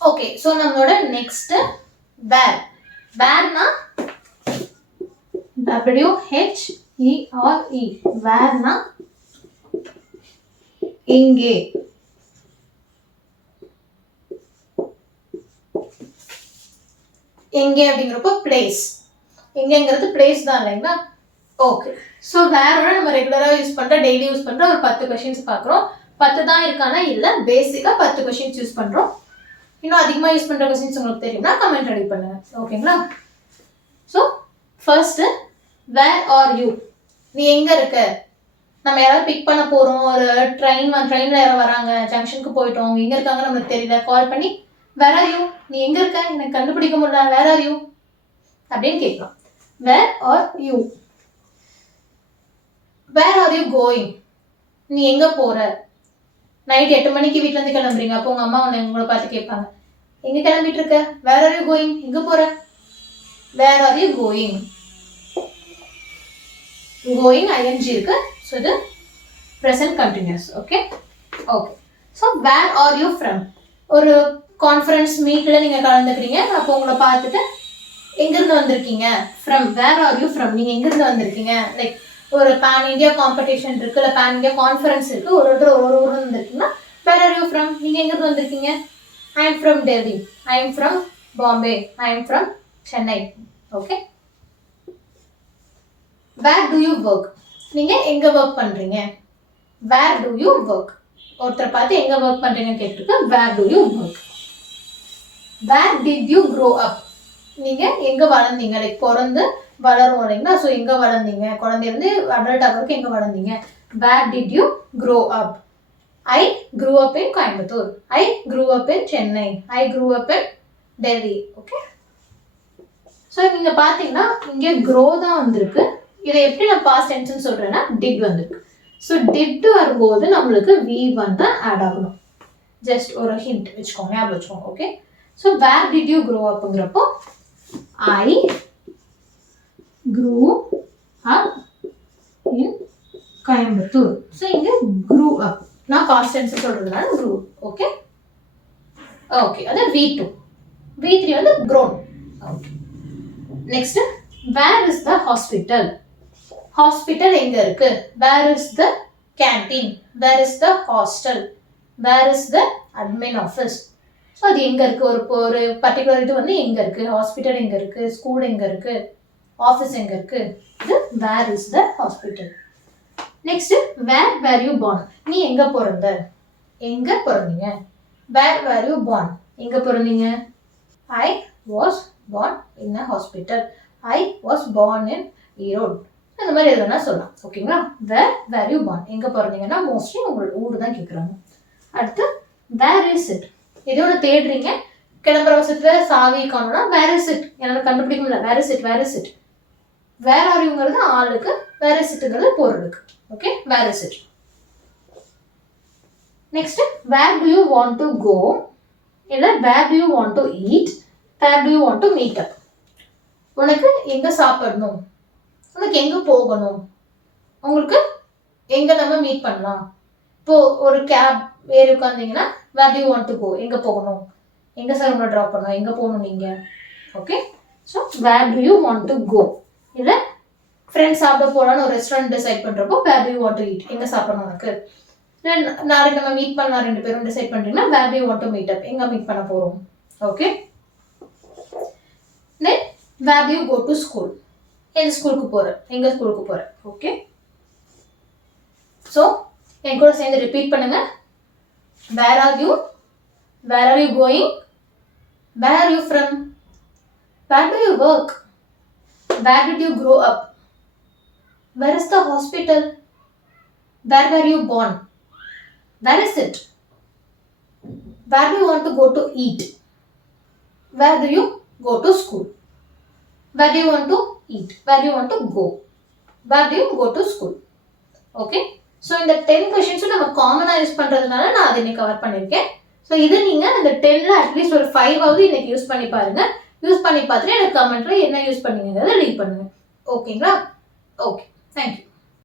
Okay, so நம்மளோட next where. வேர்னா WHERE. வேர்னா எங்கே. எங்கே அப்படிங்கிறப்போ பிளேஸ். எங்கேங்கிறது பிளேஸ் தான் இல்லைங்களா. ஓகே, ஸோ வேரோட நம்ம ரெகுலராக யூஸ் பண்ணுற டெய்லி யூஸ் பண்ணுற ஒரு 10 கொஷின்ஸ் பார்க்குறோம். 10 தான் இருக்கானா இல்லை, பேசிக்காக 10 கொஷின்ஸ் யூஸ் பண்ணுறோம். இன்னும் அதிகமாக யூஸ் பண்ணுற கொஷின்ஸ் உங்களுக்கு தெரியும்னா கமெண்ட் ரெடி பண்ணுங்க. ஓகேங்களா. So first, where are you. நீ எங்கே இருக்க. நம்ம யாராவது பிக் பண்ண போகிறோம், ஒரு ட்ரெயினில் யாராவது வராங்க, ஜங்ஷனுக்கு போயிட்டோம், அவங்க எங்கே இருக்காங்க நம்மளுக்கு தெரியல, கால் பண்ணி வேர் ஆர் யூ, நீ எங்கே இருக்க, எனக்கு கண்டுபிடிக்க முடியல, வேர் ஆர் யூ அப்படின்னு கேட்கலாம். Where are you. Where are you going. நீ எங்கே போகிற. நைட் 8 மணிக்கு வீட்டிலேருந்து கிளம்புறீங்க, அப்போ உங்கள் அம்மா உங்களை பார்த்து கேட்பாங்க, எங்கே கிளம்பிட்டு இருக்க, வேர் ஆர் யூ கோயிங், எங்கே போகிற, where are you going. Going ING இருக்கு, ஸோ இது present continuous. Okay okay. So where are you from. ஒரு கான்ஃபரன்ஸ் மீட்டில் நீங்கள் கலந்துக்கிறீங்க, அப்போ உங்களை பார்த்துட்டு எங்கேருந்து வந்திருக்கீங்க, from. Where are you from, நீங்கள் எங்கேருந்து வந்திருக்கீங்க. லைக் ஒரு பேன் இந்தியா காம்படிஷன் இருக்குது, இல்லை பேன் இந்தியா கான்ஃபரன்ஸ் இருக்குது, ஒருத்தர் ஒரு ஊரில் வந்திருக்கீங்கன்னா வேர் ஆர் யூ ஃப்ரம், நீங்கள் எங்கேருந்து வந்திருக்கீங்க. I am from Delhi, I am from Bombay, I am from Chennai. Okay. Where do you work. நீங்கள் எங்கே ஒர்க் பண்ணுறீங்க. Where do you work. ஒருத்தர் பார்த்து எங்கே ஒர்க் பண்ணுறீங்கன்னு கேட்டிருக்கு, where do you work. Where did you grow up. நீங்கள் எங்கே வளர்ந்தீங்க. லைக் பிறந்து வளரும் இல்லைங்களா, ஸோ எங்கே வளர்ந்தீங்க, குழந்தையிலேருந்து அடல்ட் ஆகிறதுக்கு எங்கே வளர்ந்தீங்க. Where did you grow up. I grew up in Coimbatore, I grew up in Chennai, I grew up in Delhi. Okay. So நீங்கள் பார்த்தீங்கன்னா இங்கே க்ரோ தான் வந்திருக்கு. இதை எப்படி நான் பாஸ்ட் டென்ஸ்னு சொல்கிறேன்னா டிட் வந்திருக்கு. ஸோ டிட் வரும்போது நம்மளுக்கு V1 தான் ஆட் ஆகணும். ஜஸ்ட் ஒரு ஹிண்ட் வச்சுக்கோங்க, ஞாபகம் வச்சுக்கோங்க. Okay. So where did you grow அப்புங்கிறப்போ I grew up in Coimbatore. So இங்கே க்ரூ அப் நான் பாஸ்ட் டென்ஸ் சொல்கிறதுனால க்ரூ. Okay okay. அது V2. V3 வந்து grown. Okay. Next, where is the hospital. Hospital எங்க இருக்கு. Where is the canteen, where is the hostel, where is the admin office. So அது எங்கே இருக்குது, ஒரு பர்டிகுலர் இது வந்து எங்கே இருக்குது, ஹாஸ்பிட்டல் எங்கே இருக்குது, ஸ்கூல் எங்கே இருக்குது, ஆஃபீஸ் எங்கே இருக்குது. இது where is the hospital. Next, where you born. நீ எங்கே பிறந்த, எங்கே பிறந்தீங்க. வேர் யூ பார்ன், எங்கே பிறந்தீங்க. I was born in a hospital, I was born in Erode. இந்த மாதிரி எதுனா சொல்லலாம். ஓகேங்களா. வேர் யூ பார்ன், எங்கே பிறந்தீங்கன்னா மோஸ்ட்லி உங்களோட ஊர் தான் கேட்குறாங்க. அடுத்து, வேர் இஸ் இட். ஏதோ ஒன்று தேடுறீங்க, கிளம்புற வருஷத்தில் சாவி காணோம்னா வேர் இஸ் இட், என்னால் கண்டுபிடிக்க முடியல, where is it, where is it. Where are யூங்கிறது ஆளுக்கு, வேர் இஸ் இட்டுங்கிறது பொருளுக்கு. Okay, where is it. Next, where do you want to go, இல்லை where do you want to eat, where do you want to meet up. உனக்கு எங்கே சாப்பிடணும், உனக்கு எங்கே போகணும், உங்களுக்கு எங்கே நம்ம மீட் பண்ணலாம். இப்போது ஒரு கேப் ஏறி உட்காந்தீங்கன்னா where do you want to go, எங்கே போகணும், எங்கே சார் உங்களை ட்ராப் பண்ணணும், எங்கே போகணும் நீங்கள். Okay. So where do you want to go. இல்லை ஃப்ரெண்ட்ஸ் சாப்பிட போகலான்னு ஒரு ரெஸ்டாரண்ட் டிசைட் பண்ணுறப்போ where do you want to eat, எங்கே சாப்பிடணும் உனக்கு. நாளைக்கு நம்ம மீட் பண்ணலாம் 2 பேரும் டிசைட் பண்ணுறீங்கன்னா where do you want to meet up, எங்கே மீட் பண்ண போகிறோம். Okay. Then where do you go to school, எந்த ஸ்கூலுக்கு போகிறேன், எங்கள் ஸ்கூலுக்கு போகிறேன். ஓகே. ஸோ என் கூட சேர்ந்து ரிப்பீட் பண்ணுங்க. Where are you, where are you going, where are you from, where do you work, where did you grow up, where is the hospital, where were you born, where is it, where do you want to go to eat, where do you go to school, where do you want to eat, where do you want to go, where do you go to school. Okay. So இந்த 10 கொஷின்ஸும் நம்ம காமனாக use பண்ணுறதுனால நான் அதை இன்னைக்கு cover பண்ணியிருக்கேன். So இது நீங்கள் அந்த 10ல் அட்லீஸ்ட் ஒரு 5ஆவது இன்னைக்கு யூஸ் பண்ணி பாருங்க. யூஸ் பண்ணி பார்த்துட்டு எனக்கு கமெண்ட்டில் என்ன யூஸ் பண்ணீங்கிறத லீவ் பண்ணுங்க. ஓகேங்களா. Okay, thank you.